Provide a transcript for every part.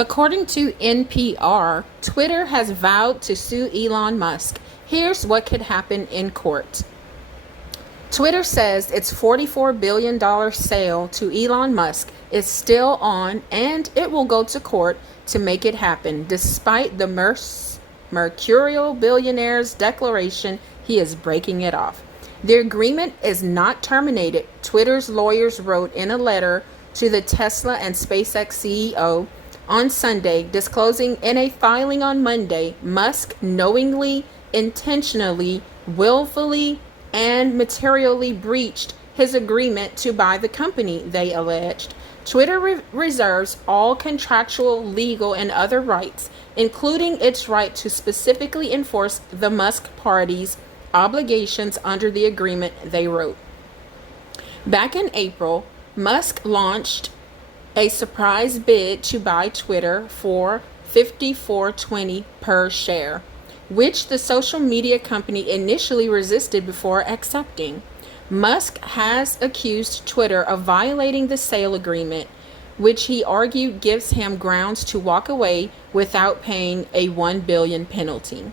According to NPR, Twitter has vowed to sue Elon Musk. Here's what could happen in court. Twitter says its $44 billion sale to Elon Musk is still on and it will go to court to make it happen, despite the mercurial billionaire's declaration he is breaking it off. The agreement is not terminated, Twitter's lawyers wrote in a letter to the Tesla and SpaceX CEO on Sunday, disclosing in a filing on Monday, Musk knowingly, intentionally, willfully, and materially breached his agreement to buy the company, they alleged. Twitter reserves all contractual, legal, and other rights, including its right to specifically enforce the Musk party's obligations under the agreement, they wrote. Back in April, Musk launched a surprise bid to buy Twitter for $54.20 per share, which the social media company initially resisted before accepting. Musk has accused Twitter of violating the sale agreement, which he argued gives him grounds to walk away without paying a $1 billion penalty.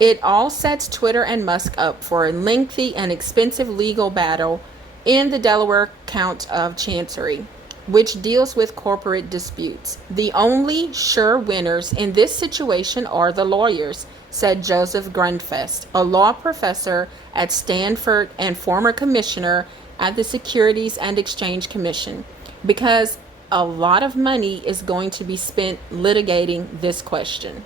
It all sets Twitter and Musk up for a lengthy and expensive legal battle in the Delaware Court of Chancery, which deals with corporate disputes. The only sure winners in this situation are the lawyers, said Joseph Grundfest, a law professor at Stanford and former commissioner at the Securities and Exchange Commission, because a lot of money is going to be spent litigating this question.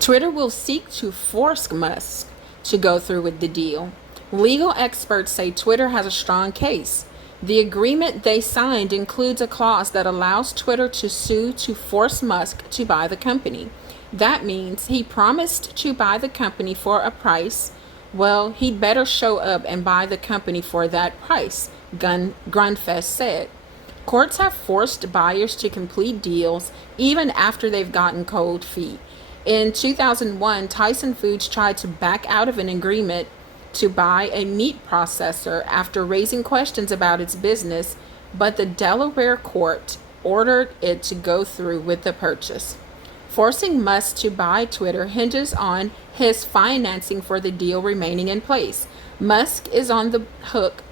Twitter will seek to force Musk to go through with the deal. Legal experts say Twitter has a strong case. The agreement they signed includes a clause that allows Twitter to sue to force Musk to buy the company. That means he promised to buy the company for a price. Well, he'd better show up and buy the company for that price, Grundfest said. Courts have forced buyers to complete deals even after they've gotten cold feet. In 2001, Tyson Foods tried to back out of an agreement to buy a meat processor after raising questions about its business, but the Delaware court ordered it to go through with the purchase. Forcing Musk to buy Twitter hinges on his financing for the deal remaining in place. Musk is on the hook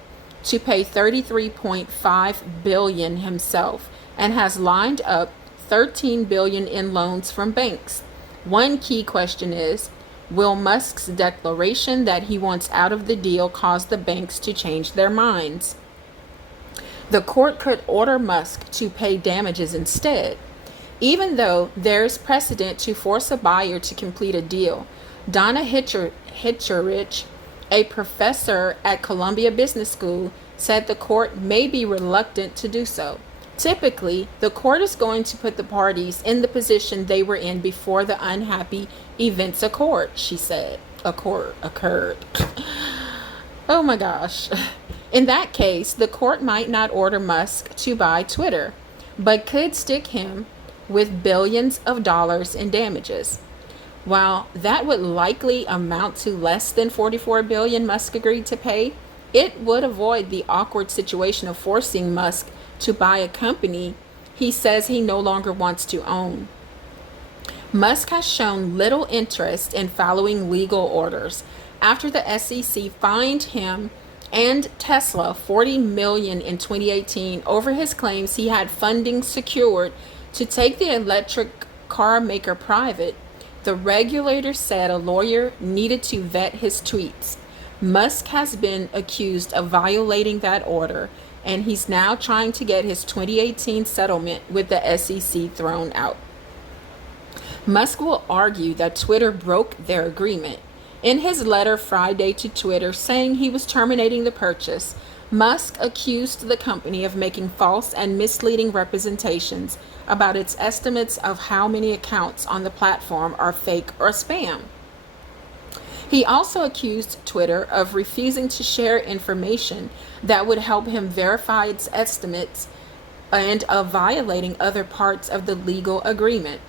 to pay $33.5 billion himself and has lined up $13 billion in loans from banks. One key question is, will Musk's declaration that he wants out of the deal cause the banks to change their minds? The court could order Musk to pay damages instead. Even though there's precedent to force a buyer to complete a deal, Donna Hitcherich, a professor at Columbia Business School, said the court may be reluctant to do so. Typically, the court is going to put the parties in the position they were in before the unhappy events occurred, she said. Occurred. Oh my gosh. In that case, the court might not order Musk to buy Twitter, but could stick him with billions of dollars in damages. While that would likely amount to less than $44 billion Musk agreed to pay, it would avoid the awkward situation of forcing Musk to buy a company he says he no longer wants to own. Musk has shown little interest in following legal orders after the SEC fined him and Tesla $40 million in 2018 over his claims he had funding secured to take the electric car maker private. The regulator said a lawyer needed to vet his tweets. Musk has been accused of violating that order, and he's now trying to get his 2018 settlement with the SEC thrown out. Musk will argue that Twitter broke their agreement. In his letter Friday to Twitter saying he was terminating the purchase, Musk accused the company of making false and misleading representations about its estimates of how many accounts on the platform are fake or spam. He also accused Twitter of refusing to share information that would help him verify its estimates and of violating other parts of the legal agreement.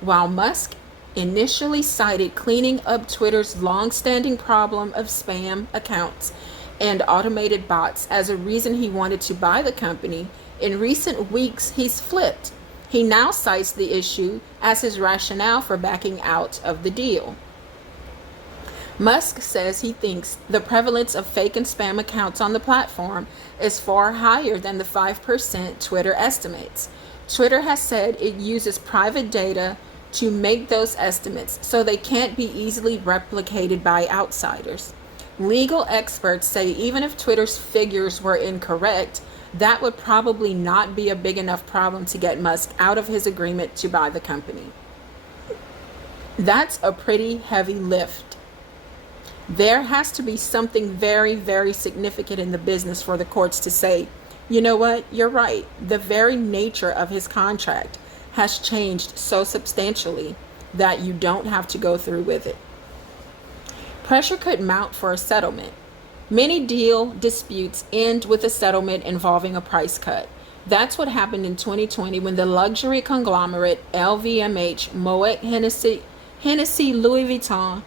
While Musk initially cited cleaning up Twitter's long-standing problem of spam accounts and automated bots as a reason he wanted to buy the company, in recent weeks he's flipped. He now cites the issue as his rationale for backing out of the deal. Musk says he thinks the prevalence of fake and spam accounts on the platform is far higher than the 5% Twitter estimates. Twitter has said it uses private data to make those estimates, so they can't be easily replicated by outsiders. Legal experts say even if Twitter's figures were incorrect, that would probably not be a big enough problem to get Musk out of his agreement to buy the company. That's a pretty heavy lift. There has to be something very, very significant in the business for the courts to say, you know what, you're right. The very nature of his contract has changed so substantially that you don't have to go through with it. Pressure could mount for a settlement. Many deal disputes end with a settlement involving a price cut. That's what happened in 2020 when the luxury conglomerate LVMH, Moet Hennessy Louis Vuitton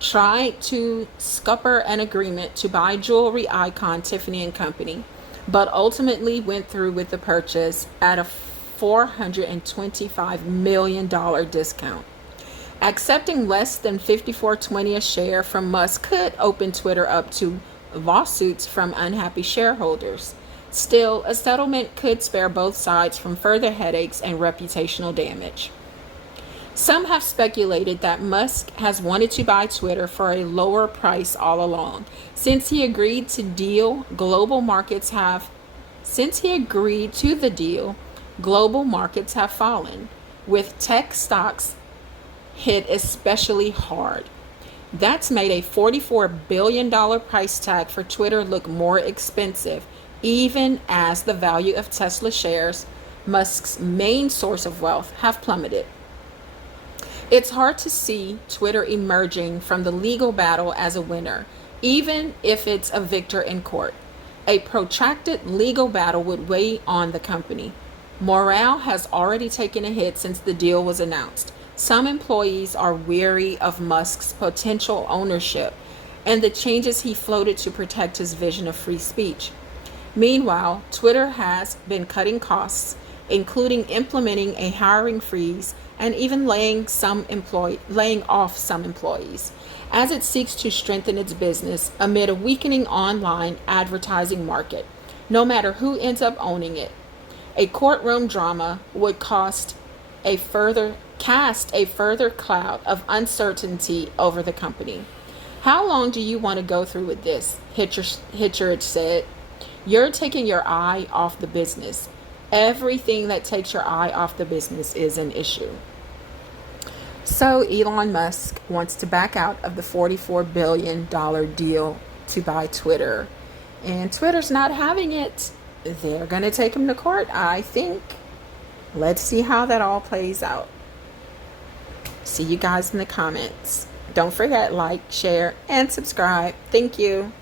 tried to scupper an agreement to buy jewelry icon Tiffany & Company, but ultimately went through with the purchase at a $425 million discount. Accepting less than $54.20 a share from Musk could open Twitter up to lawsuits from unhappy shareholders. Still, a settlement could spare both sides from further headaches and reputational damage. Some have speculated that Musk has wanted to buy Twitter for a lower price all along. Since he agreed to the deal, global markets have fallen, with tech stocks hit especially hard. That's made a $44 billion price tag for Twitter look more expensive, even as the value of Tesla shares, Musk's main source of wealth, have plummeted. It's hard to see Twitter emerging from the legal battle as a winner, even if it's a victor in court. A protracted legal battle would weigh on the company. Morale has already taken a hit since the deal was announced. Some employees are weary of Musk's potential ownership and the changes he floated to protect his vision of free speech. Meanwhile, Twitter has been cutting costs, including implementing a hiring freeze and even laying off some employees, as it seeks to strengthen its business amid a weakening online advertising market, no matter who ends up owning it. A courtroom drama would cast a further cloud of uncertainty over the company. How long do you want to go through with this? Hitchard said. You're taking your eye off the business. Everything that takes your eye off the business is an issue. So Elon Musk wants to back out of the $44 billion deal to buy Twitter. And Twitter's not having it. They're going to take him to court, I think. Let's see how that all plays out. See you guys in the comments. Don't forget, like, share, and subscribe. Thank you.